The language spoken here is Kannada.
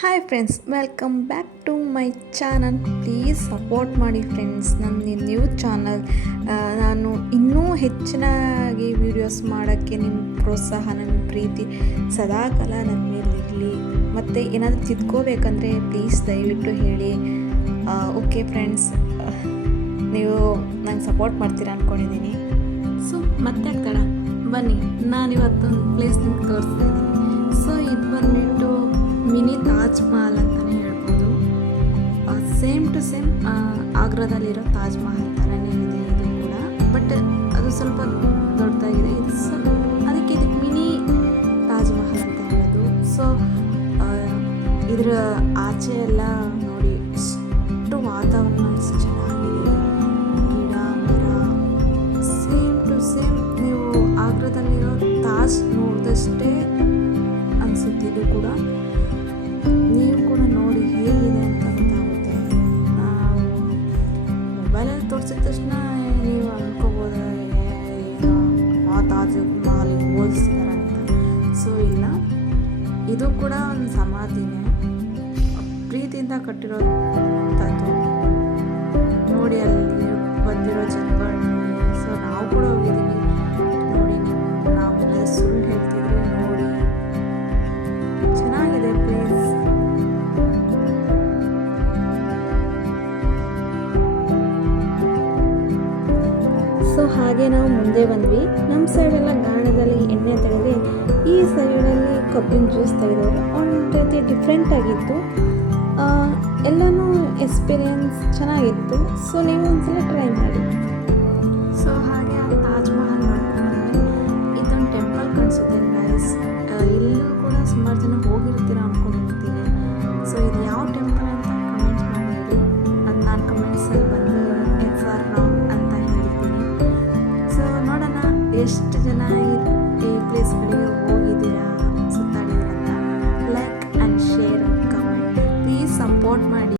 Hi friends, welcome back to my channel. Please support ಮಾಡಿ ಫ್ರೆಂಡ್ಸ್, ನನ್ನ ನ್ಯೂ ಚಾನಲ್. ನಾನು ಇನ್ನೂ ಹೆಚ್ಚಿನಾಗಿ ವೀಡಿಯೋಸ್ ಮಾಡೋಕ್ಕೆ ನಿಮ್ಮ ಪ್ರೋತ್ಸಾಹ, ನನ್ನ ಪ್ರೀತಿ ಸದಾಕಾಲ ನನ್ನ ಮೇಲೆ ಇರಲಿ. ಮತ್ತು ಏನಾದರೂ ತಿದ್ಕೋಬೇಕಂದ್ರೆ ಪ್ಲೀಸ್ ದಯವಿಟ್ಟು ಹೇಳಿ. ಓಕೆ ಫ್ರೆಂಡ್ಸ್, ನೀವು ನಂಗೆ ಸಪೋರ್ಟ್ ಮಾಡ್ತೀರಾ ಅಂದ್ಕೊಂಡಿದ್ದೀನಿ. ಸೊ ಮತ್ತೆ ತಡ ಬನ್ನಿ, ನಾನಿವತ್ತೊಂದು ಪ್ಲೇಸ್ ನಿಮ್ಗೆ ತೋರಿಸ್ತಾ ಇದ್ದೀನಿ. ಸೊ ಇದು ಬಂದುಬಿಟ್ಟು ಮಿನಿ ತಾಜ್ ಮಹಲ್ ಅಂತಲೇ ಹೇಳ್ಬೋದು. ಸೇಮ್ ಟು ಸೇಮ್ ಆಗ್ರಾದಲ್ಲಿರೋ ತಾಜ್ ಮಹಲ್ ಥರನೇ ಇದೆ ಇದು ಕೂಡ, ಬಟ್ ಅದು ಸ್ವಲ್ಪ ದೊಡ್ಡದಾಗಿದೆ. ಅದಕ್ಕೆ ಇದಕ್ಕೆ ಮಿನಿ ತಾಜ್ ಮಹಲ್ ಅಂತ ಹೇಳೋದು. ಸೊ ಇದರ ಆಚೆ ಎಲ್ಲ ನೋಡಿ ಎಷ್ಟು ವಾತಾವರಣ ಎಷ್ಟು ಚೆನ್ನಾಗಿದೆ, ಗಿಡ ಮರ. ಸೇಮ್ ಟು ಸೇಮ್ ನೀವು ಆಗ್ರಾದಲ್ಲಿರೋ ತಾಜ್ ನೋಡಿದಷ್ಟೇ ಅನಿಸುತ್ತಿದ್ದು ಕೂಡ. ನೀವು ಕೂಡ ನೋಡಿ ಹೇಗಿದೆ ಅಂತ ಗೊತ್ತಾಗುತ್ತೆ. ನಾವು ಮೊಬೈಲಲ್ಲಿ ತೋರಿಸಿದ ತಕ್ಷಣ ನೀವು ಅಂದ್ಕೋಬೋದು ಏನೋ ಆ ತಾಜ್ ಮಹಲಿಗೆ ಹೋಲಿಸ್ತಿದ್ದಾರೆ ಅಂತ. ಸೊ ಇಲ್ಲ, ಇದು ಕೂಡ ಒಂದು ಸಮಾಧಿನೇ, ಪ್ರೀತಿಯಿಂದ ಕಟ್ಟಿರೋಂಥದ್ದು. ನೋಡಿ ಅಲ್ಲಿ ಬಂದಿರೋ ಜನಗಳು ನೋಡಿ. ಸೊ ನಾವು ಕೂಡ ಹೋಗಿದ್ದೀವಿ ನೋಡಿ. ನಾವೆಲ್ಲ ಸುಳ್ಳು ಹೇಳ್ತಿದ್ರು ನೋಡಿ, ಚೆನ್ನಾಗಿದೆ ಪ್ಲೇಸ್. ಸೊ ಹಾಗೆ ನಾವು ಮುಂದೆ ಬಂದ್ವಿ. ನಮ್ಮ ಸೈಡೆಲ್ಲ ಗಾಣದಲ್ಲಿ ಎಣ್ಣೆ ತೆಗೆದ್ರೆ, ಈ ಸೈಡಲ್ಲಿ ಕಬ್ಬಿನ ಜ್ಯೂಸ್ ತೆಗೆದವರು ಒಂದು ರೀತಿ ಡಿಫ್ರೆಂಟ್ ಆಗಿತ್ತು. ಎಲ್ಲನೂ ಎಕ್ಸ್ಪೀರಿಯನ್ಸ್ ಚೆನ್ನಾಗಿತ್ತು. ಸೊ ನೀವು ಒಂದ್ಸಲ ಟ್ರೈ ಮಾಡಿ. ಸೊ ಹಾಗೆ ಆ ತಾಜ್ ಮಹಲ್ ನೋಡ್ಕೊಂಡ್ರೆ ಇದೊಂದು ಟೆಂಪಲ್ ಕಾಣಿಸುತ್ತೆ ಗೈಸ್. ಇಲ್ಲೂ ಕೂಡ ಸುಮಾರು ಜನ ಹೋಗಿರ್ತೀರ ಅಂದ್ಕೊಂಡಿರ್ತೀನಿ. ಸೊ ಇದು ಯಾವ ಟೆಂಪಲ್ ಅಂತ ಕಮೆಂಟ್ಸ್ ಮಾಡಿ ಹೇಳಿ. ಅದು ನಾನು ಕಮೆಂಟ್ಸಲ್ಲಿ ಬಂದು ಎಕ್ಸಾರ್ ಅಂತ ಹೇಳ್ತೀನಿ. ಸೊ ನೋಡೋಣ ಎಷ್ಟು ಜನ ಈ ಪ್ಲೇಸ್ಗಳಿಗೆ ಹೋಗಿದ್ದೀರಾ